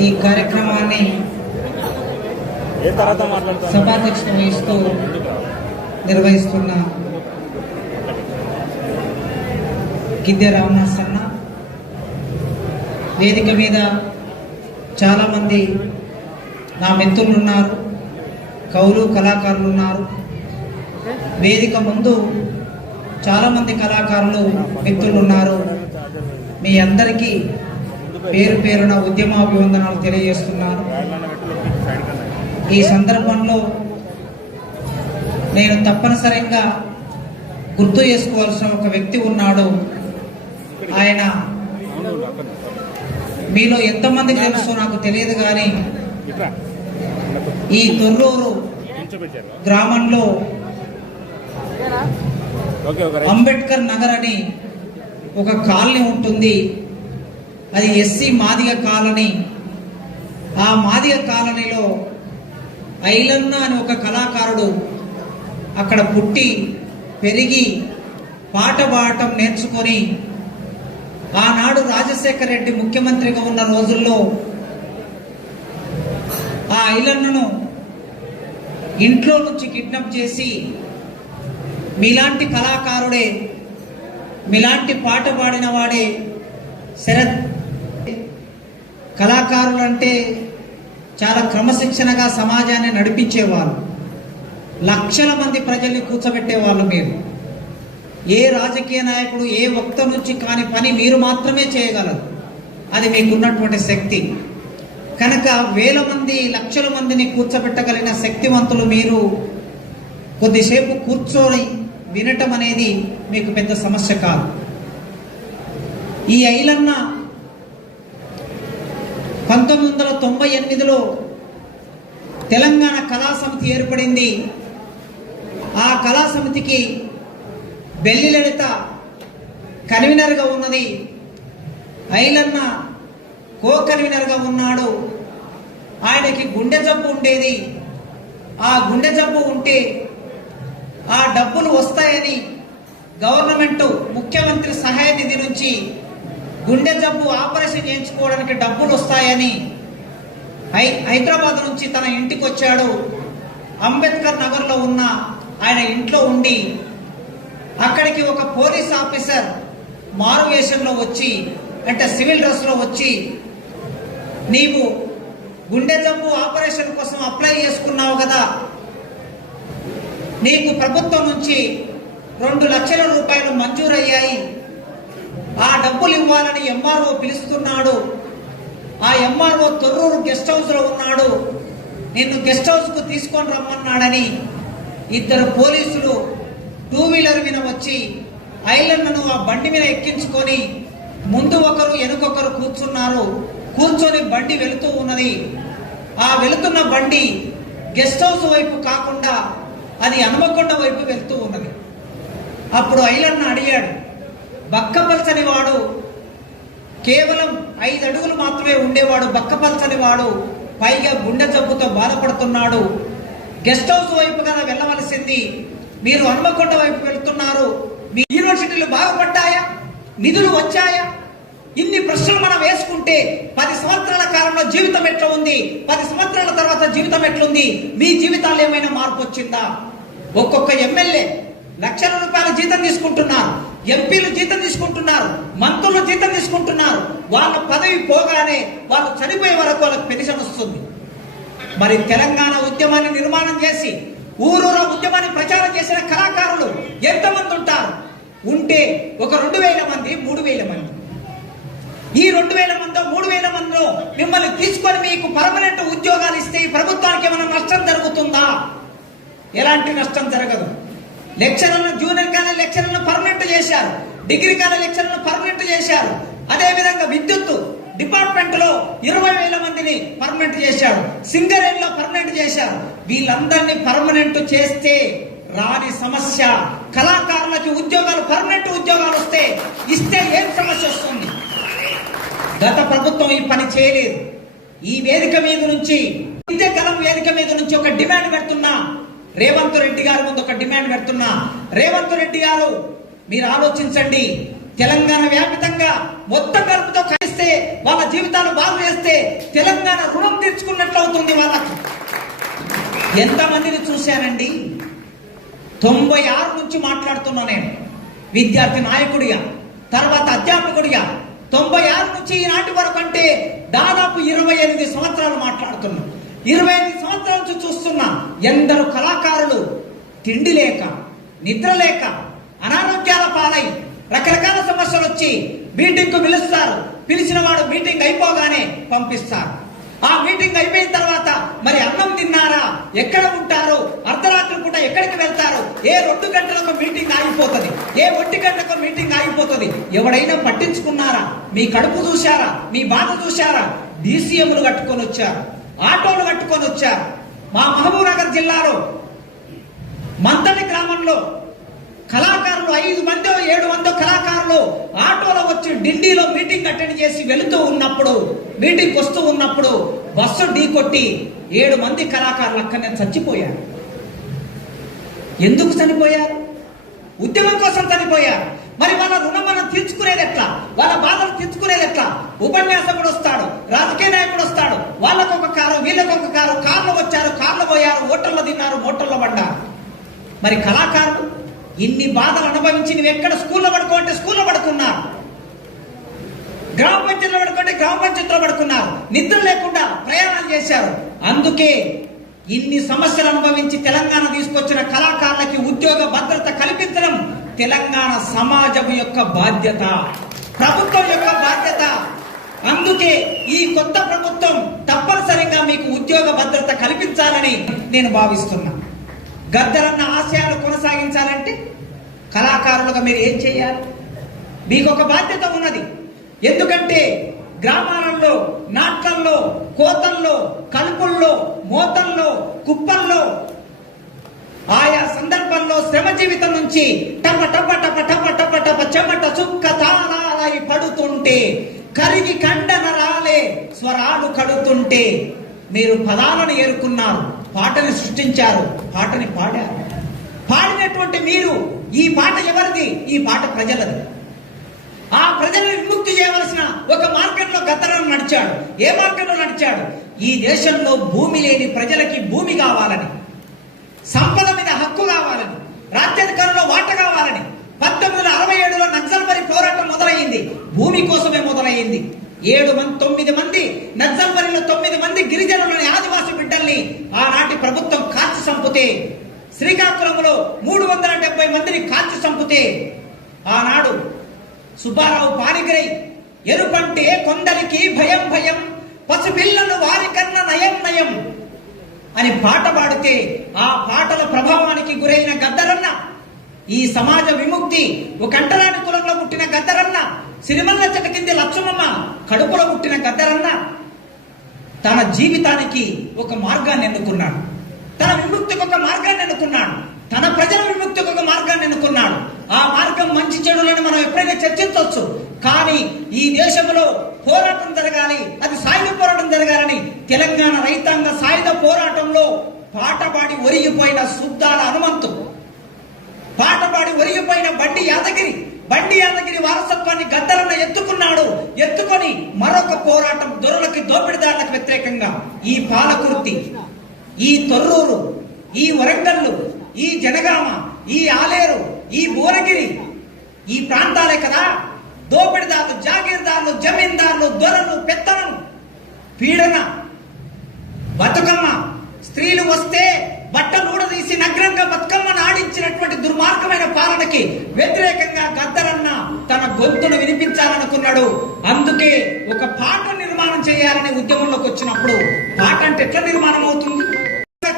ఈ కార్యక్రమాన్ని సభాధ్యక్షత వహిస్తూ నిర్వహిస్తున్న గిద్దె రామనాథ్ అన్న, వేదిక మీద చాలామంది నా మిత్రులు ఉన్నారు, కవులు కళాకారులు ఉన్నారు. వేదిక ముందు చాలామంది కళాకారులు మిత్రులు ఉన్నారు. మీ అందరికీ పేరు పేరున ఉద్యమాభివందనాలు తెలియజేస్తున్నాను. ఈ సందర్భంలో నేను తప్పనిసరిగా గుర్తు చేసుకోవాల్సిన ఒక వ్యక్తి ఉన్నాడు. ఆయన మీలో ఎంతమందికి తెలుసో నాకు తెలియదు, కానీ ఈ తొర్రూరు గ్రామంలో అంబేద్కర్ నగర్ అని ఒక కాలనీ ఉంటుంది. అది ఎస్సీ మాదిగ కాలనీ. ఆ మాదిగ కాలనీలో ఐలన్న అని ఒక కళాకారుడు అక్కడ పుట్టి పెరిగి పాట పాడటం నేర్చుకొని ఆనాడు రాజశేఖర రెడ్డి ముఖ్యమంత్రిగా ఉన్న రోజుల్లో ఆ ఐలన్నను ఇంట్లో నుంచి కిడ్నాప్ చేసి, మీలాంటి కళాకారుడే, మీలాంటి పాట పాడిన వాడే శరత్. కళాకారులు అంటే చాలా క్రమశిక్షణగా సమాజాన్ని నడిపించేవాళ్ళు, లక్షల మంది ప్రజల్ని కూర్చోబెట్టేవాళ్ళు. మీరు ఏ రాజకీయ నాయకుడు ఏ వక్త నుంచి కాని పని మీరు మాత్రమే చేయగలరు. అది మీకున్నటువంటి శక్తి. కనుక వేల మంది లక్షల మందిని కూర్చోబెట్టగలిగిన శక్తివంతులు మీరు. కొద్దిసేపు కూర్చొని వినటం అనేది మీకు పెద్ద సమస్య కాదు. ఈ ఐలన్న 1998లో తెలంగాణ కళా సమితి ఏర్పడింది. ఆ కళా సమితికి బెల్లి లలిత కన్వీనర్గా ఉన్నది. ఐలన్న కో కన్వీనర్గా ఉన్నాడు. ఆయనకి గుండె జబ్బు ఉండేది. ఆ గుండె జబ్బు ఉంటే ఆ డబ్బులు వస్తాయని గవర్నమెంట్ ముఖ్యమంత్రి సహాయ నిధి నుంచి గుండె జబ్బు ఆపరేషన్ చేయించుకోవడానికి డబ్బులు వస్తాయని హైదరాబాద్ నుంచి తన ఇంటికి వచ్చాడు. అంబేద్కర్ నగర్లో ఉన్న ఆయన ఇంట్లో ఉండి అక్కడికి ఒక పోలీస్ ఆఫీసర్ మారు వేషంలో వచ్చి, అంటే సివిల్ డ్రెస్లో వచ్చి, నీవు గుండె జబ్బు ఆపరేషన్ కోసం అప్లై చేసుకున్నావు కదా, నీకు ప్రభుత్వం నుంచి 2 లక్షల రూపాయలు మంజూరయ్యాయి, ఆ డబ్బులు ఇవ్వాలని ఎంఆర్ఓ పిలుస్తున్నాడు. ఆ ఎంఆర్ఓ తొర్రూరు గెస్ట్ హౌస్ లో ఉన్నాడు, నిన్ను గెస్ట్ హౌస్ కు తీసుకొని రమ్మన్నాడని 2 పోలీసులు 2 వీలర్ మీద వచ్చి ఐలన్నను ఆ బండి మీద ఎక్కించుకొని ముందు ఒకరు వెనుకొకరు కూర్చున్నారు. కూర్చొని బండి వెళుతూ ఉన్నది. ఆ వెళుతున్న బండి గెస్ట్ హౌస్ వైపు కాకుండా అది హనుమకొండ వైపు వెళ్తూ ఉన్నది. అప్పుడు ఐలన్న అడిగాడు, బక్కపల్చని వాడు, కేవలం 5 అడుగులు మాత్రమే ఉండేవాడు, బక్కపల్చని వాడు, పైగా గుండె జబ్బుతో బాధపడుతున్నాడు, గెస్ట్ హౌస్ వైపు కదా వెళ్ళవలసింది, మీరు హనుమకొండ వైపు వెళ్తున్నారు, మీ యూనివర్సిటీలు బాగుపడ్డాయా, నిధులు వచ్చాయా? ఇన్ని ప్రశ్నలు మనం వేసుకుంటే 10 సంవత్సరాల కాలంలో జీవితం ఎట్లా ఉంది, 10 సంవత్సరాల తర్వాత జీవితం ఎట్లుంది, మీ జీవితాలు ఏమైనా మార్పు వచ్చిందా? ఒక్కొక్క ఎమ్మెల్యే లక్షల రూపాయల జీతం తీసుకుంటున్నారు, ఎంపీలు జీతం తీసుకుంటున్నారు, మంత్రులు జీతం తీసుకుంటున్నారు. వాళ్ళ పదవి పోగానే వాళ్ళు చనిపోయే వరకు వాళ్ళకి పెన్షన్ వస్తుంది. మరి తెలంగాణ ఉద్యమాన్ని నిర్మాణం చేసి ఊరూరా ఉద్యమాన్ని ప్రచారం చేసిన కళాకారులు ఎంతమంది ఉంటారు? ఉంటే ఒక 2000 మంది 3000 మంది. ఈ 2000 మందో 3000 మందిలో మిమ్మల్ని తీసుకొని మీకు పర్మనెంట్ ఉద్యోగాలు ఇస్తే ఈ ప్రభుత్వానికి ఏమైనా నష్టం జరుగుతుందా? ఎలాంటి నష్టం జరగదు. లెక్చరర్లను, జూనియర్ కాలేజ్ లెక్చరర్లను పర్మనెంట్ చేశారు, డిగ్రీ కాలేజ్ లెక్చరర్లను పర్మనెంట్ చేశారు. అదేవిధంగా విద్యుత్ డిపార్ట్మెంట్ లో 20,000 మందిని పర్మనెంట్ చేశారు, సింగరేణి లో పర్మనెంట్ చేశారు. వీళ్ళందరినీ పర్మనెంట్ చేస్తే రాని సమస్య, కళాకారులకి ఉద్యోగాలు పర్మనెంట్ ఉద్యోగాలు ఇస్తే ఏం సమస్య వస్తుంది? గత ప్రభుత్వం ఈ పని చేయలేదు. ఈ వేదిక మీద నుంచి, విద్యాగలం వేదిక మీద నుంచి ఒక డిమాండ్ పెడుతున్నా, రేవంత్ రెడ్డి గారి ముందు ఒక డిమాండ్ పెడుతున్నా. రేవంత్ రెడ్డి గారు, మీరు ఆలోచించండి, తెలంగాణ వ్యాప్తంగా మొత్తం కలుపుతో కల్పిస్తే, వాళ్ళ జీవితాలు బాగు చేస్తే తెలంగాణ రుణం తీర్చుకున్నట్లు అవుతుంది వాళ్ళకి. ఎంతమందిని చూశానండి. 96 నుంచి మాట్లాడుతున్నా నేను, విద్యార్థి నాయకుడిగా, తర్వాత అధ్యాపకుడిగా. 96 నుంచి ఈనాటి వరకు అంటే దాదాపు 28 సంవత్సరాలు మాట్లాడుతున్నా. 28 సంవత్సరాల నుంచి చూస్తున్నా ఎందరో కళాకారులు తిండి లేక, నిద్ర లేక, అనారోగ్యాల పాలై, రకరకాల సమస్యలు వచ్చి మీటింగ్ కు పిలుస్తారు. పిలిచిన వాడు మీటింగ్ అయిపోగానే పంపిస్తారు. ఆ మీటింగ్ అయిపోయిన తర్వాత మరి అన్నం తిన్నారా, ఎక్కడ ఉంటారు, అర్ధరాత్రి పూట ఎక్కడికి వెళ్తారు, ఏ 2 గంటలకు మీటింగ్ ఆగిపోతుంది, ఏ 1 గంటకు మీటింగ్ ఆగిపోతుంది. ఎవడైనా పట్టించుకున్నారా? మీ కడుపు చూశారా? మీ బాధ చూశారా? డీసీఎంలు కట్టుకొని వచ్చారు, ఆటోలు కట్టుకొని వచ్చారు. మా మహబూబ్ నగర్ జిల్లాలో మంతడి గ్రామంలో కళాకారులు 5 మందో 7 మందో కళాకారులు ఆటోలో వచ్చి ఢిల్లీలో మీటింగ్ అటెండ్ చేసి వెళుతూ ఉన్నప్పుడు, మీటింగ్ వస్తూ ఉన్నప్పుడు బస్సు ఢీకొట్టి 7 మంది కళాకారులు అక్కడనే చచ్చిపోయారు. ఎందుకు చనిపోయారు? ఉద్యమం కోసం చనిపోయారు. మరి వాళ్ళ రుణం మనం తీర్చుకునేది ఎట్లా? వాళ్ళ బాధలు తీర్చుకునేది ఎట్లా? ఉపన్యాసకుడు వస్తాడు, రాజకీయ నాయకుడు వస్తాడు, వాళ్ళకు ఒక కారు, వీళ్ళకు ఒక కారు, కార్లు వచ్చారు, కార్లు పోయారు, హోటల్లో తిన్నారు, హోటల్లో పడ్డారు. మరి కళాకారులు ఇన్ని బాధలు అనుభవించి నువ్వు ఎక్కడ స్కూల్లో పడుకోంటే స్కూల్లో పడుకున్నారు, గ్రామ పంచాయతీలో పడుకోంటే గ్రామ పంచాయతీలో పడుకున్నారు, నిద్ర లేకుండా ప్రయాణాలు చేశారు. అందుకే ఇన్ని సమస్యలు అనుభవించి తెలంగాణ తీసుకొచ్చిన కళాకారులకి ఉద్యోగ భద్రత కల్పించడం తెలంగాణ సమాజం యొక్క బాధ్యత, ప్రభుత్వం యొక్క బాధ్యత. అందుకే ఈ కొత్త ప్రభుత్వం తప్పనిసరిగా మీకు ఉద్యోగ భద్రత కల్పించాలని నేను భావిస్తున్నా. గద్దరన్న ఆశయాలు కొనసాగించాలంటే కళాకారులుగా మీరు ఏం చేయాలి? మీకు ఒక బాధ్యత ఉన్నది. ఎందుకంటే గ్రామాలలో, నాట్లల్లో, కోతల్లో, కలుపుల్లో, మోతల్లో, కుప్పల్లో ఆయా సందర్భంలో శ్రమ జీవితం నుంచి టప టప టప టప టప టప చెమట చుక్క తాళాలై పడుతుంటే, కరిగి కండన రాలే స్వరాలు కడుతుంటే మీరు పదాలను ఏరుకున్నారు, పాటని సృష్టించారు, పాటని పాడారు. పాడినటువంటి మీరు, ఈ పాట ఎవరిది? ఈ పాట ప్రజలది. ఆ ప్రజలను విముక్తి చేయవలసిన ఒక మార్గంలో గద్దరన్న నడిచాడు. ఏ మార్గంలో నడిచాడు? ఈ దేశంలో భూమి లేని ప్రజలకి భూమి కావాలని, సంపద మీద హక్కు కావాలని, రాజ్యాధికారంలో వాట కావాలని 1967లో నక్సల్బరీ పోరాటం మొదలైంది. భూమి కోసమే మొదలైంది. 9 మంది నక్సల్బరీలో 9 మంది గిరిజనులని, ఆదివాసీ బిడ్డల్ని ఆనాటి ప్రభుత్వం కాల్చి చంపితే, శ్రీకాకుళంలో 370 మందిని కాల్చి చంపితే ఆనాడు సుబ్బారావు పానిగ్రై ఎరుపంటే కొందరికి భయం భయం, పసిపిల్లలు వారికన్నా నయం నయం అని పాట పాడితే ఆ పాటల ప్రభావానికి గురైన గద్దరన్న, ఈ సమాజ విముక్తి, ఒక అంటరాని కులంలో పుట్టిన గద్దరన్న, సిరిమల్ల చెట్ల కింది లక్ష్మమ్మ కడుపులో పుట్టిన గద్దరన్న తన జీవితానికి ఒక మార్గాన్ని ఎన్నుకున్నాడు. తన విముక్తికి ఒక మార్గాన్ని ఎన్నుకున్నాడు. తన ప్రజల విముక్తికి ఒక మార్గాన్ని ఎన్నుకున్నాడు. ఆ మార్గం మంచి చెడులను మనం ఎప్పుడైనా చర్చించవచ్చు. కానీ ఈ దేశంలో పోరాటం జరగాలి, అది సాయుధ పోరాటం జరగాలని తెలంగాణ రైతాంగ సాయుధ పోరాటంలో పాట పాడి ఒరిగిపోయిన సుద్దాల హనుమంతు, పాట పాడి ఒరిగిపోయిన బండి యాదగిరి వారసత్వాన్ని గద్దరన్న ఎత్తుకున్నాడు. ఎత్తుకొని మరొక పోరాటం, దొరలకి, దోపిడిదారులకు వ్యతిరేకంగా ఈ పాలకుర్తి, ఈ తొర్రూరు, ఈ వరంగల్లు, ఈ జనగామ, ఈ ఆలేరు, ఈ భువనగిరి, ఈ ప్రాంతాలే కదా దోపిడిదారులు, జాగీర్దారులు, జమీందారులు, దొరలు, పెత్తనం, పీడన, బతుకమ్మ, స్త్రీలు వస్తే బట్టలు ఊడదీసి నగ్నంగా బతుకమ్మను ఆడించినటువంటి దుర్మార్గమైన పాలనకి వ్యతిరేకంగా గద్దరన్న తన గొంతును వినిపించాలనుకున్నాడు. అందుకే ఒక పాట నిర్మాణం చేయాలనే ఉద్యమంలోకి వచ్చినప్పుడు పాట అంటే ఎట్లా నిర్మాణం అవుతుంది?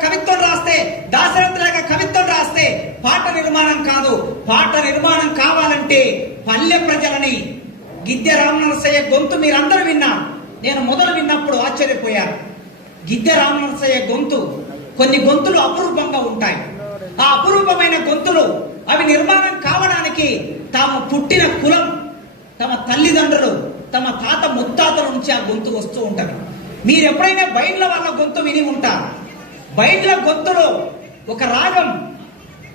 కవిత్వం రాస్తే, దాశరథిలాగా కవిత్వం రాస్తే పాట నిర్మాణం కాదు. పాట నిర్మాణం కావాలంటే పల్లె ప్రజలని, గిద్దె రామనరసయ్య గొంతు మీరందరూ విన్నారు. నేను మొదలు విన్నప్పుడు ఆశ్చర్యపోయాను. గిద్దె రామనరసయ్య గొంతు, కొన్ని గొంతులు అపురూపంగా ఉంటాయి. ఆ అపురూపమైన గొంతులు అవి నిర్మాణం కావడానికి తాము పుట్టిన కులం, తమ తల్లిదండ్రులు, తమ తాత ముత్తాతల నుంచి ఆ గొంతు వస్తూ ఉంటది. మీరు ఎప్పుడైనా బయళ్ళ వాళ్ళ గొంతు విని ఉంటారు. బయళ్ళ గొంతులో ఒక రాగం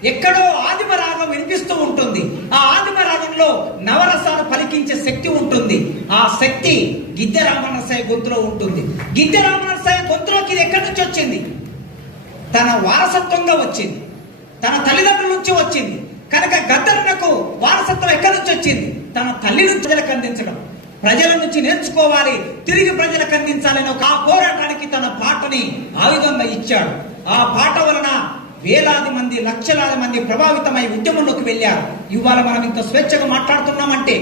ఎక్కడో ఆదిమ రాగం వినిపిస్తూ ఉంటుంది. ఆ ఆదిమ రాగంలో నవరసాలు పలికించే శక్తి ఉంటుంది. ఆ శక్తి గిద్దె రామనరసాయ గొంతులో ఉంటుంది. గిద్దె రామనరసాయ గొంతులోకి ఇది ఎక్కడి నుంచి వచ్చింది? తన వారసత్వంగా వచ్చింది, తన తల్లిదండ్రుల నుంచి వచ్చింది. కనుక గద్దరన్నకు వారసత్వం ఎక్కడి నుంచి వచ్చింది? తన తల్లి నుంచి ప్రజలకు అందించడం, ప్రజల నుంచి నేర్చుకోవాలి, తిరిగి ప్రజలకు అందించాలని ఒక పోరాటానికి తన పాటని ఆయుధంగా ఇచ్చాడు. ఆ పాట వలన వేలాది మంది, లక్షలాది మంది ప్రభావితమై ఉద్యమంలోకి వెళ్ళారు. ఇవాళ మనం ఇంత స్వేచ్ఛగా మాట్లాడుతున్నామంటే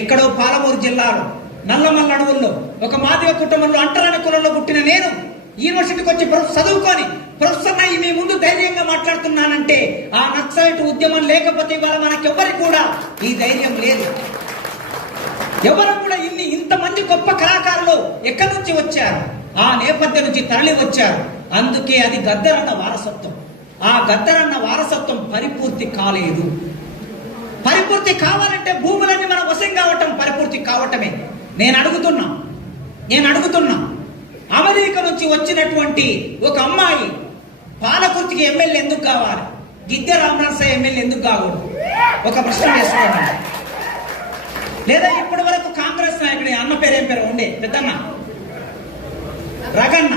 ఎక్కడో పాలమూరు జిల్లాలో నల్లమల్ల అడవుల్లో ఒక మాదిగ కుటుంబంలో అంటరాని కులంలో పుట్టిన నేను యూనివర్సిటీకి వచ్చి చదువుకొని ప్రొఫెసర్ అయ్యి మీ ముందు ధైర్యంగా మాట్లాడుతున్నానంటే ఆ నక్సలైట్ ఉద్యమం లేకపోతే ఇవాళ మనకెవ్వరికి కూడా ఈ ధైర్యం లేదు. ఎవరు కూడా ఇంతమంది గొప్ప కళాకారులు ఎక్కడి నుంచి వచ్చారు? ఆ నేపథ్యం నుంచి తరలి వచ్చారు. అందుకే అది గద్దరన్న వారసత్వం. ఆ గద్దరన్న వారసత్వం పరిపూర్తి కాలేదు. పరిపూర్తి కావాలంటే భూములన్నీ మన వశం కావటం పరిపూర్తి కావటమే. నేను అడుగుతున్నా అమెరికా నుంచి వచ్చినటువంటి ఒక అమ్మాయి పాలకుర్తికి ఎమ్మెల్యే ఎందుకు కావాలి? గిద్దె రామనరసాయ ఎమ్మెల్యే ఎందుకు కాకూడదు? ఒక ప్రశ్న వేసుకోండి. లేదా ఇప్పటి వరకు కాంగ్రెస్ నాయకుడు, అన్న పేరేం పేరు ఉండే పెద్దన్న రగన్న,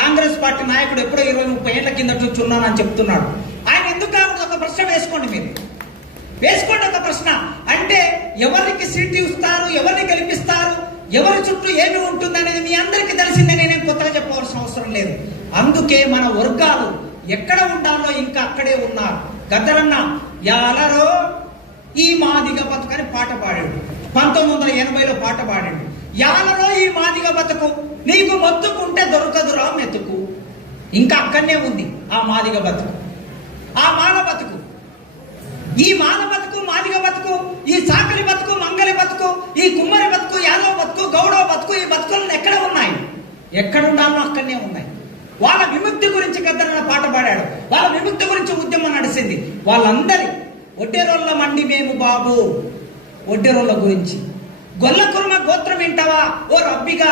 కాంగ్రెస్ పార్టీ నాయకుడు ఎప్పుడో 20-30 ఏళ్ల కింద చూచున్నానని చెప్తున్నాడు. ఆయన ఎందుకు కాకూడదు? ఒక ప్రశ్న వేసుకోండి. మీరు వేసుకోండి ఒక ప్రశ్న. అంటే ఎవరికి సీటు ఇస్తారు, ఎవరిని గెలిపిస్తారు, ఎవరి చుట్టూ ఏమి ఉంటుంది అనేది మీ అందరికీ తెలిసిందే. నేనేం కొత్తగా చెప్పవలసిన అవసరం లేదు. అందుకే మన వర్గాలు ఎక్కడ ఉండాలో ఇంకా అక్కడే ఉన్నారు. గద్దరన్న యాలరో ఈ మాదిగ బతుకని పాట పాడాడు. 1980లో పాట పాడాడు. యాలలో ఈ మాదిగ బతుకు, నీకు మొత్తుకుంటే దొరకదురా మెతుకు. ఇంకా అక్కడనే ఉంది ఆ మాదిగ బతుకు, ఆ మాల బతుకు. ఈ మాల బతుకు, మాదిగ బతుకు, ఈ చాకలి బతుకు, మంగలి బతుకు, ఈ కుమ్మరి బతుకు, యాదవ బతుకు, గౌడవ బతుకు, ఈ బతుకులను ఎక్కడ ఉన్నాయి? ఎక్కడ ఉండాలో అక్కడనే ఉన్నాయి. వాళ్ళ విముక్తి గురించి గద్దరన్న పాట పాడాడు. వాళ్ళ విముక్తి గురించి ఉద్యమం నడిచింది. వాళ్ళందరి ఒడ్డెరోళ్ళ మండి మేము బాబు, ఒడ్డెరోళ్ళ గురించి. గొల్ల కుర్మ గోత్రం వింటవా ఓ రబ్బిగా,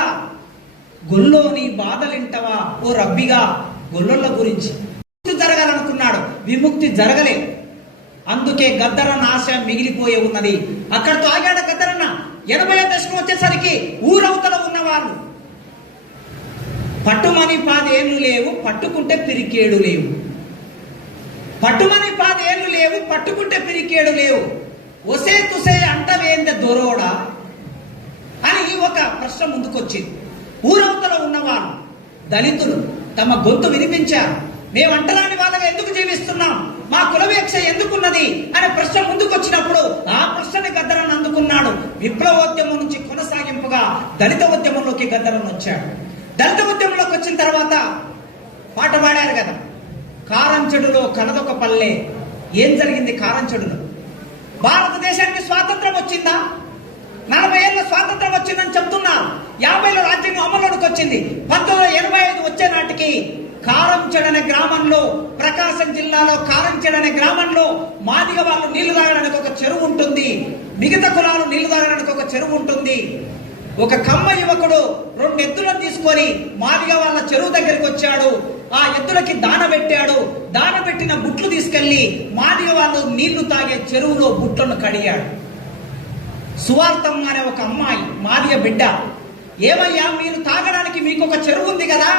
గొల్లోని బాధలింటవా ఓ రబ్బిగా, గొల్లొళ్ళ గురించి జరగాలనుకున్నాడు. విముక్తి జరగలేదు. అందుకే గద్దరన్న ఆశ మిగిలిపోయే ఉన్నది. అక్కడితో ఆగాడు గద్దరన్న. 80వ దశకం వచ్చేసరికి ఊరవతల ఉన్నవాళ్ళు పట్టుమని 10 ఏళ్ళు లేవు, పట్టుకుంటే పిరికేడు లేవు. పట్టుమని 10 ఏళ్ళు లేవు, పట్టుకుంటే పిరికేడు లేవు. ఒసే తుసే అంటవేంద దొరోడా అని ఒక ప్రశ్న ముందుకొచ్చింది. ఊరవతల ఉన్నవాళ్ళు దళితులు తమ గొంతు వినిపించారు. మేము అంటరాని వాళ్ళగా ఎందుకు జీవిస్తున్నాం, మా కులవేక్ష ఎందుకున్నది అనే ప్రశ్న ముందుకొచ్చినప్పుడు ఆ ప్రశ్నని గద్దరన్న అందుకున్నాడు. విప్లవోద్యమం నుంచి కొనసాగింపుగా దళిత ఉద్యమంలోకి గద్దరన్న వచ్చాడు. దళిత ఉద్యమంలోకి వచ్చిన తర్వాత పాట పాడారు కదా, కారంచెడులో కనదొక పల్లె. ఏం జరిగింది కారంచెడులో? భారతదేశానికి స్వాతంత్రం వచ్చిందా? 40 ఏళ్ళ స్వాతంత్రం వచ్చిందని చెప్తున్నారు. 50లో రాజ్యాంగం అమలులోకి వచ్చింది. 1985 వచ్చే నాటికి కారంచెడు అనే గ్రామంలో, ప్రకాశం జిల్లాలో కారంచెడు అనే గ్రామంలో మాదిగ వాళ్ళు నీళ్లు తాగడానికి ఒక చెరువు ఉంటుంది. మిగతా కులాలు నీళ్లు తాగడానికి ఒక చెరువు ఉంటుంది. ఒక కమ్మ యువకుడు 2 ఎద్దులను తీసుకొని మాదిగ వాళ్ళ చెరువు దగ్గరికి వచ్చాడు. ఆ ఎద్దులకి దాన పెట్టాడు. దాన పెట్టిన బుట్లు తీసుకెళ్లి మాదిగ వాళ్ళు నీళ్లు తాగే చెరువులో బుట్లను కడిగాడు. సువార్తమ్మ అనే ఒక అమ్మాయి మాదిగ బిడ్డ, ఏమయ్యా మీరు తాగడానికి మీకు ఒక చెరువు ఉంది కదా,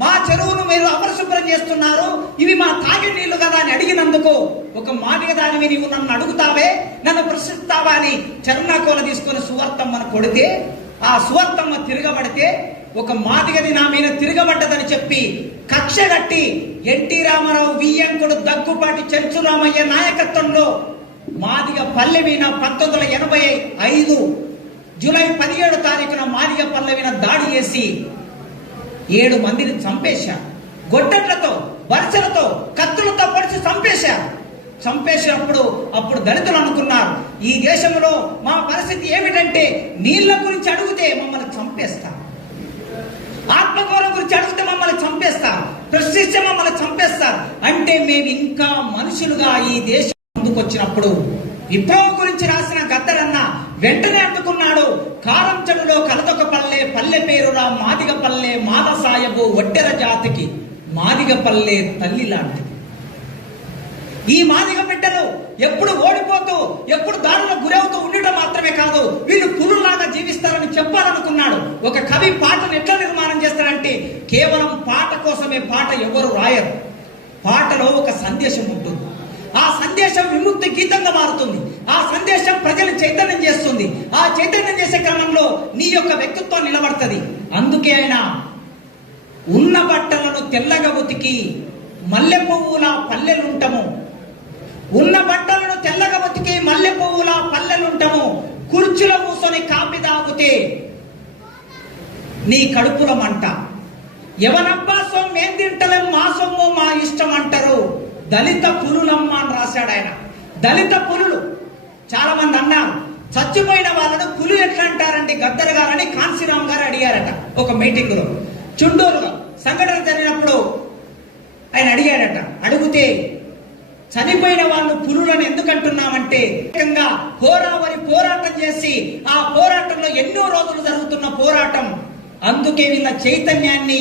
మా చెరువును మీరు అపరిశుభ్రం చేస్తున్నారు, ఇవి మా తాగే నీళ్లు కదా అని అడిగినందుకు ఒక మాదిగ దానివి నీవు నన్ను అడుగుతావే, నన్ను ప్రశ్నిస్తావా అని చర్నాకోల తీసుకుని సువార్తమ్మను కొడితే, ఆ సువార్తమ్మ తిరగబడితే ఒక మాదిగది నా మీద తిరగబడ్డదని చెప్పి కక్ష కట్టి ఎన్టీ రామారావు, వియ్యంకుడు, దగ్గుపాటి చెంచురామయ్య నాయకత్వంలో మాదిగ పల్లె మీద 1985 జూలై 17వ తారీఖున మాదిగ పల్లె మీద దాడి చేసి 7 మందిని చంపేశారు. గొడ్డట్లతో, వరుసలతో, కత్తులతో పొడిచి చంపేశారు. అప్పుడు దళితులు అనుకున్నారు, ఈ దేశంలో మా పరిస్థితి ఏమిటంటే నీళ్ల గురించి అడిగితే మమ్మల్ని చంపేస్తారు, ఆత్మగౌరవం గురించి అడిగితే మమ్మల్ని చంపేస్తారు, ప్రశ్నిస్తే మమ్మల్ని చంపేస్తారు. అంటే మేము ఇంకా మనుషులుగా ఈ దేశం ముందుకొచ్చినప్పుడు విప్లవం గురించి రాసిన గద్దరన్న వెంటనే అందుకున్నాడు. కారంచెడులో కలదొక పల్లె, పల్లె పేరురా మాదిగ పల్లె, మాల సాయబు ఒడ్డెర జాతికి మాదిగ పల్లె తల్లి లాంటిది. ఈ మాదిగ బిడ్డలు ఎప్పుడు ఓడిపోతూ ఎప్పుడు దారులకు గురవుతూ ఉండటం మాత్రమే కాదు, వీళ్ళు పులులాగా జీవిస్తారని చెప్పాలనుకున్నాడు. ఒక కవి పాటను ఎట్లా నిర్మాణం చేస్తాడంటే కేవలం పాట కోసమే పాట ఎవరు రాయరు. పాటలో ఒక సందేశం ఉంటుంది. ఆ సందేశం విముక్తి గీతంగా మారుతుంది. ఆ సందేశం ప్రజలు చైతన్యం చేస్తుంది. ఆ చైతన్యం చేసే క్రమంలో నీ యొక్క వ్యక్తిత్వం నిలబడుతుంది. అందుకే ఆయన ఉన్న బట్టలను తెల్లగా ఉతికి మల్లె పువ్వులా పల్లెలుంటము, ఉన్న బట్టలను తెల్లగా ఉతికి మల్లె పువ్వులా పల్లెలుంటము, కుర్చీలో కూర్చొని కాపీ తాగితే నీ కడుపుల మంట, ఎవరబ్బా సొమ్ము ఏం తింటలేం, మా సొమ్ము మా ఇష్టం అంటారు, దళిత పులులమ్మ అని రాశాడు ఆయన. దళిత పులులు చాలా మంది అన్నారు, చచ్చిపోయిన వాళ్ళను పులు ఎట్లా అంటారండి గద్దర్ గారని కాన్సీరామ్ గారు అడిగారట ఒక మీటింగ్ లో. చుండూరులో సంఘటన జరిగినప్పుడు ఆయన అడిగాడట. అడిగితే చనిపోయిన వాళ్ళు పులులను ఎందుకంటున్నామంటే హోరావరి పోరాటం చేసి ఆ పోరాటంలో ఎన్నో రోజులు జరుగుతున్న పోరాటం, అందుకే వీళ్ళ చైతన్యాన్ని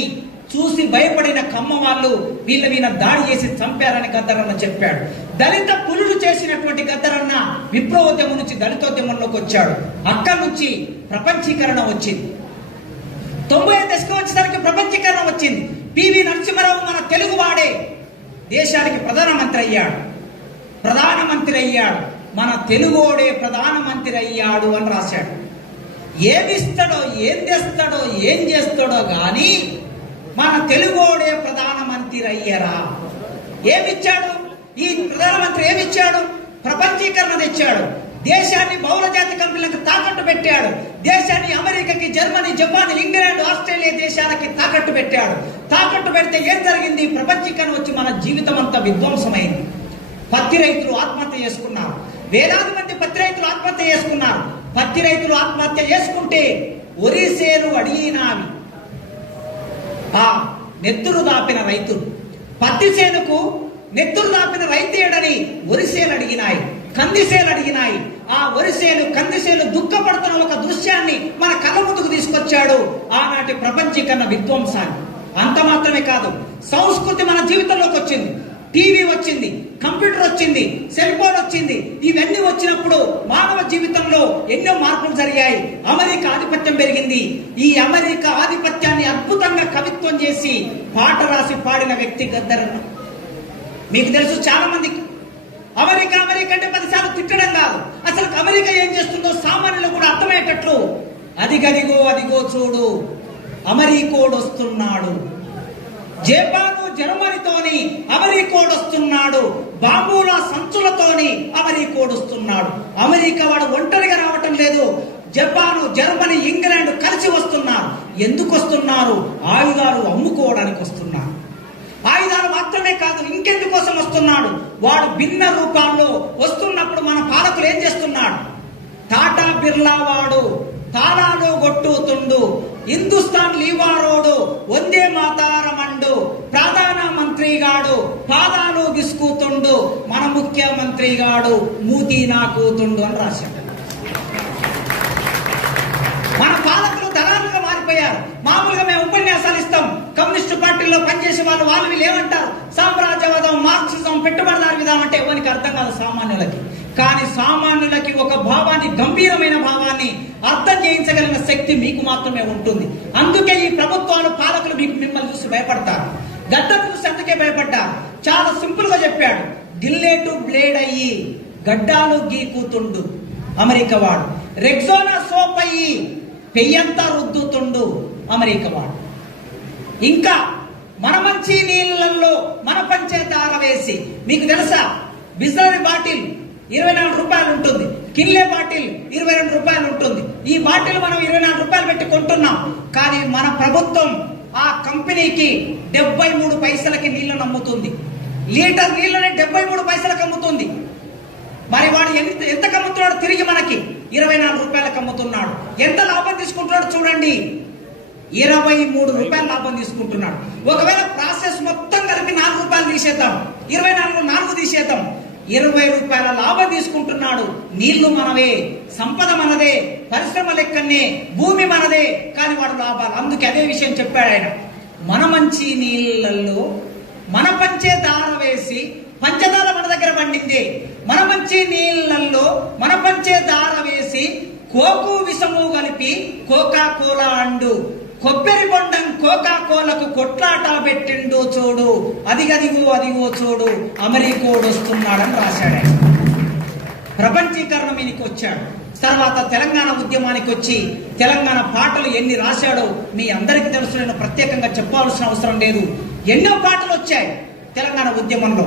చూసి భయపడిన కమ్మ వాళ్ళు వీళ్ళ మీద దాడి చేసి చంపారని గద్దరన్న చెప్పాడు. దళిత పులులు చేసినటువంటి గద్దరన్న విప్లవోద్యమం నుంచి దళితోద్యమంలోకి వచ్చాడు. అక్కడి నుంచి ప్రపంచీకరణ వచ్చింది. 90 దశకం వచ్చేసరికి ప్రపంచీకరణ వచ్చింది. పివి నరసింహారావు మన తెలుగు వాడే దేశానికి ప్రధానమంత్రి అయ్యాడు. మన తెలుగోడే ప్రధానమంత్రి అయ్యాడు అని రాశాడు. ఏమిస్తాడో ఏం తెస్తాడో ఏం చేస్తాడో గాని మన తెలుగోడే ప్రధానమంత్రి అయ్యారా. ఏమిచ్చాడు ఈ ప్రధానమంత్రి? ఏమిచ్చాడు? ప్రపంచీకరణ తెచ్చాడు. దేశాన్ని బహుళ జాతి కంపెనీలకు తాకట్టు పెట్టాడు. దేశాన్ని అమెరికాకి, జర్మనీ, జపాన్, ఇంగ్లాండ్, ఆస్ట్రేలియా దేశాలకి తాకట్టు పెట్టాడు. తాకట్టు పెడితే ఏం జరిగింది? ప్రపంచీకరణ వచ్చి మన జీవితం అంతా విధ్వంసమైంది. పత్తి రైతులు ఆత్మహత్య చేసుకున్నారు. వేలాది మంది పత్తి రైతులు ఆత్మహత్య చేసుకున్నారు. పత్తి రైతులు ఆత్మహత్య చేసుకుంటే ఒరిసేలు అడిగినావి ఆ నెత్తురు దాపిన రైతులు. పత్తి చేనుకు నెత్తురు దాపిన రైతేడని ఒరిసేలు అడిగినాయి, కందిసేలు అడిగినాయి. ఆ ఒరిసేలు కందిసేలు దుఃఖపడుతున్న ఒక దృశ్యాన్ని మన కళ్ళ ముందుకు తీసుకొచ్చాడు ఆనాటి ప్రపంచీకరణ విధ్వంసాన్ని. అంత మాత్రమే కాదు, సంస్కృతి మన జీవితంలోకి వచ్చింది. టీవీ వచ్చింది, కంప్యూటర్ వచ్చింది, సెల్ ఫోన్ వచ్చింది. ఇవన్నీ వచ్చినప్పుడు మానవ జీవితంలో ఎన్నో మార్పులు జరిగాయి. అమెరికా ఆధిపత్యం పెరిగింది. ఈ అమెరికా ఆధిపత్యాన్ని అద్భుతంగా కవిత్వం చేసి పాట రాసి పాడిన వ్యక్తి గద్దరన్న. మీకు తెలుసు, చాలా మందికి అమెరికా అంటే 10 సార్లు తిట్టడం కాదు, అసలు అమెరికా ఏం చేస్తుందో సామాన్యులు కూడా అర్థమయ్యేటట్లు అదిగో చూడు అమెరికోడు వస్తున్నాడు, జపాను జర్మనీతోని అమెరికోడు వస్తున్నాడు, బాంబుల సంచులతోని అమెరికోడు వస్తున్నాడు. అమెరికా వాడు ఒంటరిగా రావటం లేదు, జపాను, జర్మనీ, ఇంగ్లాండ్ కలిసి వస్తున్నారు. ఎందుకు వస్తున్నారు? ఆయుధాలు అమ్ముకోవడానికి వస్తున్నారు. ఆయుధాలు మాత్రమే కాదు, ఇంకెందుకోసం వస్తున్నాడు? వాడు భిన్న రూపాల్లో వస్తున్నప్పుడు మన పాలకులు ఏం చేస్తున్నాడు? టాటా బిర్లా వాడు తాళాలు గొట్టుతుండు, హిందుస్థాన్ లీవారోడు వందే మాతారమండు, ప్రధాన మంత్రి గాడు పాదాలు గిసుకుతుండు, మన ముఖ్యమంత్రి గాడు మూతి నాకుతుండు అని రాశాడు. మన పాలకులు దళాలుగా మారిపోయారు. మామూలుగా మేము ఉపన్యాసాలు ఇస్తాం, కమ్యూనిస్టు పార్టీలో పనిచేసే వాళ్ళు వీళ్ళు ఏమంటారు? సామ్రాజ్యవాదం, మార్క్సిజం, పెట్టుబడిదారు విధానం అంటే ఎవరికి అర్థం కాదు సామాన్యులకి. కానీ సామాన్యులకి ఒక భావాన్ని, గంభీరమైన భావాన్ని అర్థం చేయించగలిగిన శక్తి మీకు మాత్రమే ఉంటుంది. అందుకే ఈ ప్రభుత్వాలు, పాలకులు మిమ్మల్ని చూసి భయపడతారు. గద్దర్ చూసి అందుకే భయపడ్డారు. చాలా సింపుల్ గా చెప్పాడు, గిల్లేటు బ్లేడ్ అయ్యి గడ్డాలు గీకుతుండు అమెరికా వాడు, రెక్సోనా సోప్ అయ్యి పెయ్యంతా రుద్దుతుండు అమెరికా వాడు. ఇంకా మన మంచి నీళ్ళల్లో మన పంచేదార వేసి, మీకు తెలుసా బిస్లరీ బాటిల్ 24 రూపాయలు ఉంటుంది, కిల్లే బాటిల్ 22 రూపాయలు ఉంటుంది. ఈ బాటిల్ మనం 24 రూపాయలు పెట్టి కొంటున్నాం. కానీ మన ప్రభుత్వం ఆ కంపెనీకి 73 పైసలకి నీళ్లను అమ్ముతుంది. లీటర్ నీళ్ళని 73 పైసలకు అమ్ముతుంది. మరి వాడు ఎంత అమ్ముతున్నాడు? తిరిగి మనకి 24 రూపాయలకు అమ్ముతున్నాడు. ఎంత లాభం తీసుకుంటున్నాడు చూడండి, 23 రూపాయలు లాభం తీసుకుంటున్నాడు. ఒకవేళ ప్రాసెస్ మొత్తం కలిపి 4 రూపాయలు తీసేద్దాం, 24 4 తీసేద్దాం, 20 రూపాయల లాభం తీసుకుంటున్నాడు. నీళ్లు మనవే, సంపద మనదే, పరిశ్రమ లెక్కనే, భూమి మనదే, కానీ వాడు లాభాలు. అందుకే అదే విషయం చెప్పాడు ఆయన, మన మంచి నీళ్ళల్లో మన పంచే దార వేసి పంచదార మన దగ్గర పండింది. మన మంచి నీళ్లలో మన పంచే దార వేసి కోకు విషము కలిపి కోకా కోలా అండు కొబ్బరి బొండం కోకా కోలకు కొట్లాట పెట్టిండు చూడు, అదిగదిగో అదిగో చూడు అమెరికోడు వస్తున్నాడని రాశాడు. ప్రపంచీకరణ మీదకి వచ్చాడు. తర్వాత తెలంగాణ ఉద్యమానికి వచ్చి తెలంగాణ పాటలు ఎన్ని రాశాడో మీ అందరికీ తెలుసు, నేను ప్రత్యేకంగా చెప్పాల్సిన అవసరం లేదు. ఎన్నో పాటలు వచ్చాయి తెలంగాణ ఉద్యమంలో.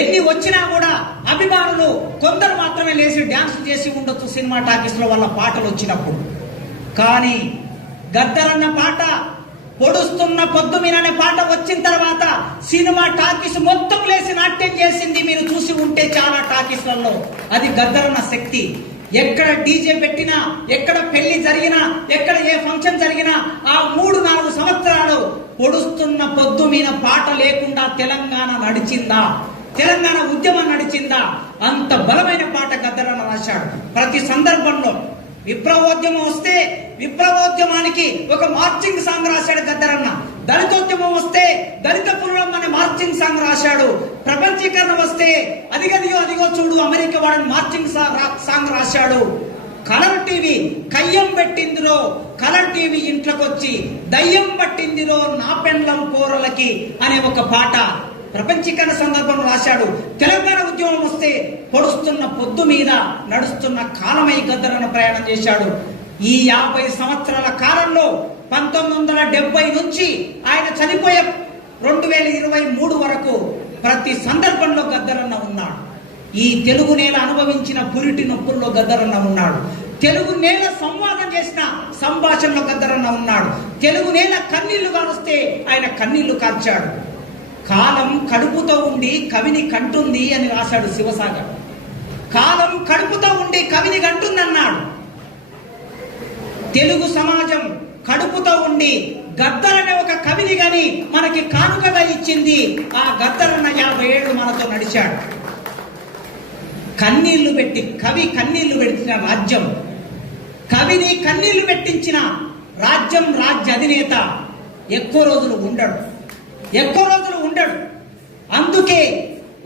ఎన్ని వచ్చినా కూడా అభిమానులు కొందరు మాత్రమే లేచి డ్యాన్స్ చేసి ఉండొచ్చు సినిమా టాకీస్ లో వాళ్ళ పాటలు వచ్చినప్పుడు. కానీ గద్దరన్న పాట, పొడుస్తున్న పొద్దు మీననే పాట వచ్చిన తర్వాత సినిమా టాకీస్ మొత్తం లేచి నాట్యం చేసింది. మీరు చూసి ఉంటే చాలా టాకీస్లలో. అది గద్దరన్న శక్తి. ఎక్కడ డీజే పెట్టినా, ఎక్కడ పెళ్లి జరిగినా, ఎక్కడ ఏ ఫంక్షన్ జరిగినా ఆ 3-4 సంవత్సరాలు పొడుస్తున్న పొద్దు మీద పాట లేకుండా తెలంగాణ నడిచిందా? తెలంగాణ ఉద్యమం నడిచిందా? అంత బలమైన పాట గద్దరన్న రాశాడు. ప్రతి సందర్భంలో విప్లవోద్యమం వస్తే విప్లవోద్యమానికి ఒక మార్చింగ్ సాంగ్ రాశాడు గద్దరన్న. దళితోద్యమం వస్తే దళిత పురులం అనే మార్చింగ్ సాంగ్ రాశాడు. ప్రపంచీకరణ వస్తే అదిగదిగో అదిగో చూడు అమెరికా వాడని మార్చింగ్ సాంగ్ రాశాడు. కలర్ టీవీ కయ్యం పెట్టిందిరో, కలర్ టీవీ ఇంట్లోకి వచ్చి దయ్యం పట్టిందిరో నా పెండ్లం కూరలకి అనే ఒక పాట ప్రపంచీకరణ సందర్భంలో రాశాడు. తెలంగాణ ఉద్యమం వస్తే పొడుస్తున్న పొద్దు మీద నడుస్తున్న కాలమై గద్దరన్న ప్రయాణం చేశాడు. ఈ 50 సంవత్సరాల కాలంలో 1970 నుంచి ఆయన చనిపోయే 2023 వరకు ప్రతి సందర్భంలో గద్దరన్న ఉన్నాడు. ఈ తెలుగు నేల అనుభవించిన పురిటి నొప్పుల్లో గద్దరన్న ఉన్నాడు. తెలుగు నేల సంవాదం చేసిన సంభాషణలో గద్దరన్న ఉన్నాడు. తెలుగు నేల కన్నీళ్లు కారుస్తే ఆయన కన్నీళ్లు కార్చాడు. కాలం కడుపుతో ఉండి కవిని కంటుంది అని రాశాడు శివసాగర్. కాలం కడుపుతో ఉండి కవిని కంటుందన్నాడు. తెలుగు సమాజం కడుపుతో ఉండి గద్దరన్న ఒక కవిని గని మనకి కానుకగా ఇచ్చింది. ఆ గద్దరన్న 50 ఏళ్ళు మనతో నడిచాడు. కన్నీళ్లు పెట్టి కవి కన్నీళ్లు పెట్టిన రాజ్యం, కవిని కన్నీళ్లు పెట్టించిన రాజ్యం, రాజ్య అధినేత ఎక్కువ రోజులు ఉండడు. అందుకే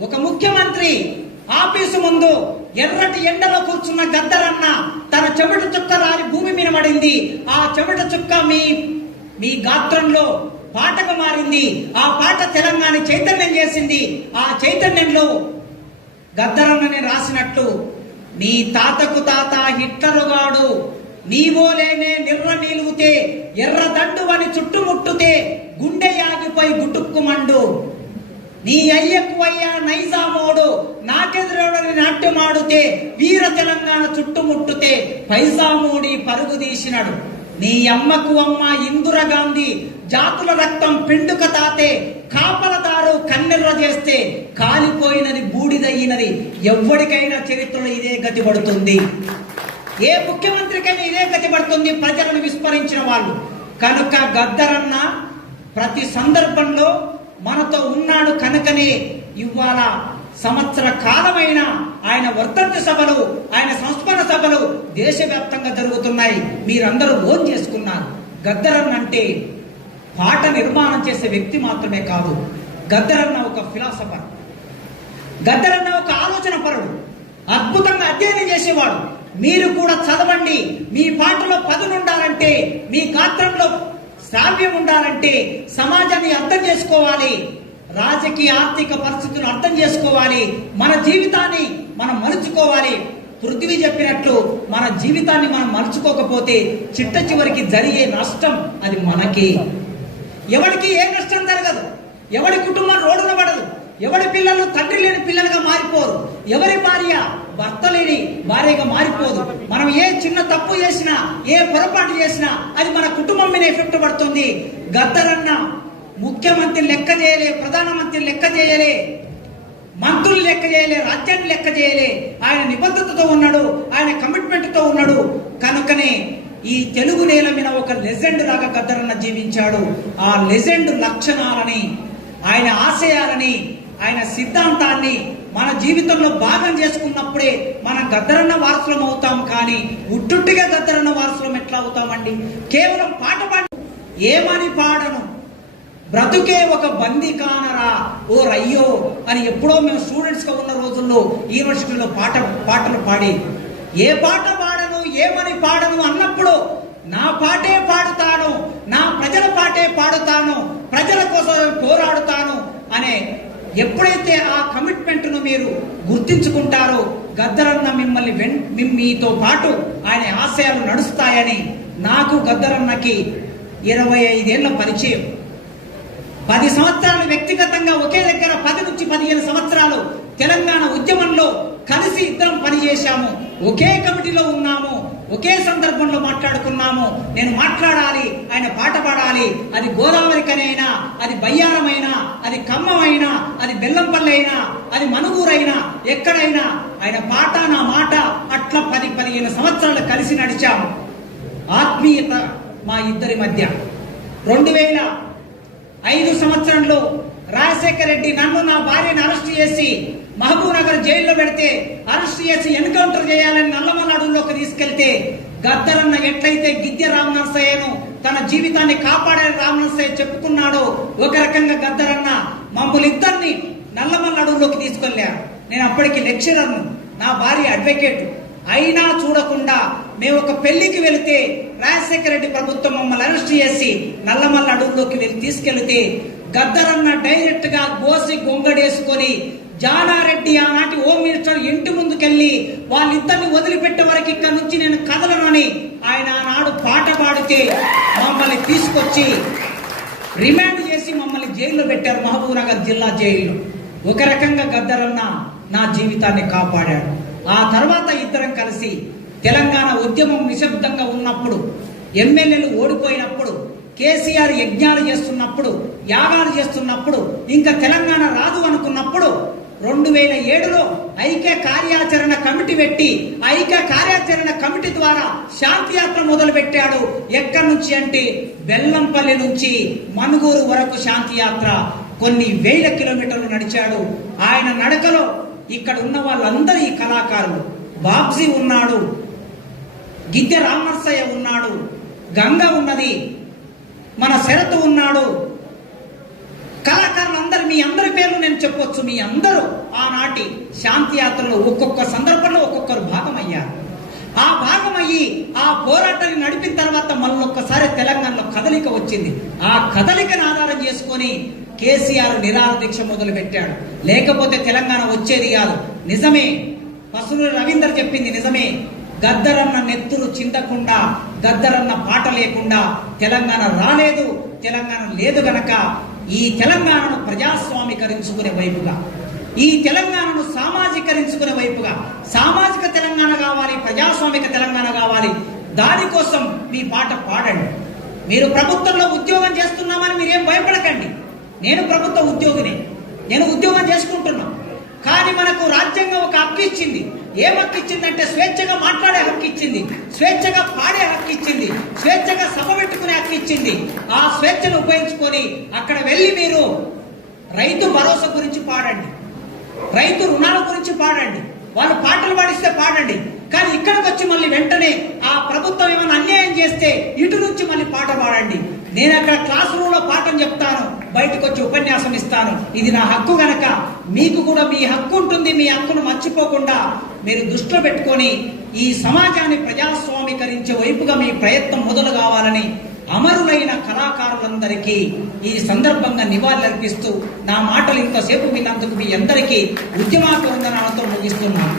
ఒక ముఖ్యమంత్రి ఆఫీసు ముందు ఎర్రటి ఎండలో కూర్చున్న గద్దరన్న తన చెమట చుక్క రాలి భూమి మీద పడింది. ఆ చెమట చుక్క మీ గాత్రంలో పాటగా మారింది. ఆ పాట తెలంగాణ చైతన్యం చేసింది. ఆ చైతన్యంలో గద్దరన్నని రాసినట్టు, నీ తాతకు తాత హిట్లరుగాడు, నీవోలేనే నిర్ర నిలువుతే ఎర్ర దండు అని చుట్టుముట్టుతే గుండె యాగిపోయి గుట్టుక్కుమండు, నీ అయ్యకు అయ్యా నైజామోడు నాకెదురని నాట్యమాడుతే వీర తెలంగాణ చుట్టుముట్టుతే పైజామోడి పరుగు తీసినాడు, నీ అమ్మకు అమ్మ ఇందిరాగాంధీ జాతుల రక్తం పిండుక తాతే కాపలదారు కన్నెర్ర చేస్తే కాలిపోయినది బూడిదయ్యినది. ఎవ్వడికైనా చరిత్రలో ఇదే గతి పడుతుంది. ఏ ముఖ్యమంత్రికైనా ఇదే గతి పడుతుంది, ప్రజలను విస్మరించిన వాళ్ళు. కనుక గద్దరన్న ప్రతి సందర్భంలో మనతో ఉన్నాడు. కనుకనే ఇవాళ సంవత్సర కాలమైన ఆయన వర్ధంతి సభలు, ఆయన సంస్మరణ సభలు దేశవ్యాప్తంగా జరుగుతున్నాయి. మీరందరూ ఓన్ చేసుకున్నారు. గద్దరన్న అంటే పాట నిర్మాణం చేసే వ్యక్తి మాత్రమే కాదు. గద్దరన్న ఒక ఫిలాసఫర్, గద్దరన్న ఒక ఆలోచన పరుడు, అద్భుతంగా అధ్యయనం చేసేవాడు. మీరు కూడా చదవండి. మీ పాటలో పదును ఉండాలంటే, మీ గాత్రంలో శ్రావ్యం ఉండాలంటే సమాజాన్ని అర్థం చేసుకోవాలి, రాజకీయ ఆర్థిక పరిస్థితులను అర్థం చేసుకోవాలి, మన జీవితాన్ని మనం మలుచుకోవాలి. పృథ్వీ చెప్పినట్లు మన జీవితాన్ని మనం మలుచుకోకపోతే చిట్ట చివరికి జరిగే నష్టం అది మనకి. ఎవరికి ఏ నష్టం జరగదు, ఎవరి కుటుంబం రోడ్డున పడదు, ఎవరి పిల్లలు తండ్రి లేని పిల్లలుగా మారిపోరు, ఎవరి భార్య భర్త లేని భార్యగా మారిపోదు. మనం ఏ చిన్న తప్పు చేసినా, ఏ పొరపాటు చేసినా అది మన కుటుంబం మీద ఎఫెక్ట్ పడుతుంది. గద్దరన్న ముఖ్యమంత్రి లెక్క చేయలే, ప్రధానమంత్రి లెక్క చేయలే, మంత్రులు లెక్క చేయలే, రాజ్యాన్ని లెక్క చేయలే. ఆయన నిబద్ధతతో ఉన్నాడు, ఆయన కమిట్మెంట్ తో ఉన్నాడు. కనుకనే ఈ తెలుగు నేల మీద ఒక లెజెండ్ లాగా గద్దరన్న జీవించాడు. ఆ లెజెండ్ లక్షణాలని, ఆయన ఆశయాలని, ఆయన సిద్ధాంతాన్ని మన జీవితంలో భాగం చేసుకున్నప్పుడే మనం గద్దరన్న వారసులం అవుతాం. కానీ ఉట్టుట్టిగా గద్దరన్న వారసులం ఎట్లా అవుతామండి? కేవలం పాట పాడి ఏమని పాడను బ్రతుకే ఒక బందీకానరా ఓ రయ్యో అని ఎప్పుడో మేము స్టూడెంట్స్ గా ఉన్న రోజుల్లో యూనివర్సిటీలో పాటలు పాడి ఏ పాట పాడను ఏమని పాడను అన్నప్పుడు నా పాటే పాడుతాను, నా ప్రజల పాటే పాడుతాను, ప్రజల కోసం పోరాడుతాను అనే ఎప్పుడైతే ఆ కమిట్మెంట్ ను మీరు గుర్తించుకుంటారో గద్దరన్న మిమ్మల్ని మీతో పాటు ఆయన ఆశయాలు నడుస్తాయని నాకు గద్దరన్నకి 25 ఏళ్ల పరిచయం. 10 సంవత్సరాలు వ్యక్తిగతంగా ఒకే దగ్గర 10 నుంచి 15 సంవత్సరాలు తెలంగాణ ఉద్యమంలో కలిసి ఇద్దరం పనిచేశాము. ఒకే కమిటీలో ఉన్నాము, ఒకే సందర్భంలో మాట్లాడుకున్నాము. నేను మాట్లాడాలి, ఆయన పాట పాడాలి. అది గోదావరికనైనా, అది బయ్యారమైనా, అది ఖమ్మమైనా, అది బెల్లంపల్లి అయినా, అది మనుగూరైనా, ఎక్కడైనా ఆయన పాట నా మాట. అట్లా 10-15 సంవత్సరాలు కలిసి నడిచాము. ఆత్మీయత మా ఇద్దరి మధ్య. 2005 సంవత్సరంలో రాజశేఖర రెడ్డి నన్ను నా భార్యను అరెస్ట్ చేసి మహబూబ్ నగర్ జైల్లో పెడితే అరెస్ట్ చేసి ఎన్కౌంటర్ చేయాలని నల్లమల్ల అడవుల్లోకి తీసుకెళ్తే గద్దరన్న ఎట్లయితే గిద్దె రామనరసయ్యను తన జీవితాన్ని కాపాడే రామనరసయ్య చెప్పుకున్నాడో ఒక రకంగా గద్దరన్న మమ్మల్ని ఇద్దరిని నల్లమల్ల అడవుల్లోకి తీసుకెళ్లారు. నేను అప్పటికి లెక్చరర్ను, నా భార్య అడ్వకేట్. అయినా చూడకుండా మేము ఒక పెళ్లికి వెళితే రాజశేఖర రెడ్డి ప్రభుత్వం మమ్మల్ని అరెస్ట్ చేసి నల్లమల్ల అడవుల్లోకి తీసుకెళ్తే గద్దరన్న డైరెక్ట్ గా గోసి గొంగడేసుకొని జానారెడ్డి ఆనాటి హోమ్ మినిస్టర్ ఇంటి ముందుకెళ్లి వాళ్ళిద్దరిని వదిలిపెట్టే వరకు ఇక్కడ నుంచి నేను కదలనని ఆయన ఆనాడు పాట పాడితే మమ్మల్ని తీసుకొచ్చి రిమాండ్ చేసి మమ్మల్ని జైల్లో పెట్టారు, మహబూబ్ నగర్ జిల్లా జైల్లో. ఒక రకంగా గద్దరన్న నా జీవితాన్ని కాపాడాడు. ఆ తర్వాత ఇద్దరం కలిసి తెలంగాణ ఉద్యమం నిశ్శబ్దంగా ఉన్నప్పుడు, ఎమ్మెల్యేలు ఓడిపోయినప్పుడు, కేసీఆర్ యజ్ఞాలు చేస్తున్నప్పుడు, యాగాలు చేస్తున్నప్పుడు, ఇంకా తెలంగాణ రాదు అనుకున్నప్పుడు 2007లో ఐక్య కార్యాచరణ కమిటీ పెట్టి ఐక్య కార్యాచరణ కమిటీ ద్వారా శాంతి యాత్ర మొదలు పెట్టాడు. ఎక్కడి నుంచి అంటే బెల్లంపల్లి నుంచి మనుగూరు వరకు శాంతి యాత్ర కొన్ని వేల కిలోమీటర్లు నడిచాడు. ఆయన నడకలో ఇక్కడ ఉన్న వాళ్ళందరూ ఈ కళాకారులు, బాబ్జీ ఉన్నాడు, గిద్దె రామనరసయ్య ఉన్నాడు, గంగ ఉన్నది, మన శరత్ ఉన్నాడు, కళాకారులందరూ మీ అందరి పేర్లు నేను చెప్పొచ్చు. మీ అందరూ ఆనాటి శాంతి యాత్రలో ఒక్కొక్క సందర్భంలో ఒక్కొక్కరు భాగమయ్యారు. ఆ భాగమయ్యి ఆ పోరాటాన్ని నడిపిన తర్వాత మళ్ళొక్కసారి తెలంగాణలో కదలిక వచ్చింది. ఆ కదలికను ఆధారం చేసుకొని కేసీఆర్ నిరాహార దీక్ష మొదలు పెట్టాడు. లేకపోతే తెలంగాణ వచ్చేది కాదు. నిజమే, పసునూరి రవీందర్ చెప్పింది నిజమే. గద్దరన్న నెత్తురు చిందకుండా, గద్దరన్న పాట లేకుండా తెలంగాణ రాలేదు. తెలంగాణ లేదు గనక ఈ తెలంగాణను ప్రజాస్వామీకరించుకునే వైపుగా, ఈ తెలంగాణను సామాజికరించుకునే వైపుగా, సామాజిక తెలంగాణ కావాలి, ప్రజాస్వామిక తెలంగాణ కావాలి. దానికోసం మీ పాట పాడండి. మీరు ప్రభుత్వంలో ఉద్యోగం చేస్తున్నామని మీరేం భయపడకండి. నేను ప్రభుత్వ ఉద్యోగిని, నేను ఉద్యోగం చేసుకుంటున్నా. కానీ మనకు రాజ్యాంగం ఒక హక్కు ఇచ్చింది. ఏం హక్కు ఇచ్చిందంటే స్వేచ్ఛగా మాట్లాడే హక్కు ఇచ్చింది, స్వేచ్ఛగా పాడే హక్కు ఇచ్చింది, స్వేచ్ఛగా సభ పెట్టుకునే హక్కు ఇచ్చింది. ఆ స్వేచ్ఛను ఉపయోగించుకొని అక్కడ వెళ్ళి మీరు రైతు భరోసా గురించి పాడండి, రైతు రుణాల గురించి పాడండి, వాళ్ళు పాటలు పాడిస్తే పాడండి. కానీ ఇక్కడికి వచ్చి మళ్ళీ వెంటనే ఆ ప్రభుత్వం ఏమైనా అన్యాయం చేస్తే ఇటు నుంచి మళ్ళీ పాట పాడండి. నేను అక్కడ క్లాస్ రూమ్ లో పాఠం చెప్తాను, బయటకు వచ్చి ఉపన్యాసం ఇస్తాను. ఇది నా హక్కు గనక మీకు కూడా మీ హక్కు ఉంటుంది. మీ హక్కును మర్చిపోకుండా మీరు దృష్టిలో పెట్టుకొని ఈ సమాజాన్ని ప్రజాస్వామీకరించే వైపుగా మీ ప్రయత్నం మొదలు కావాలని అమరులైన కళాకారులందరికీ ఈ సందర్భంగా నివాళులర్పిస్తూ నా మాటలు ఇంతసేపు విన్నందుకు మీ అందరికీ ఉద్యమాభివందనాలతో ముగిస్తున్నాను.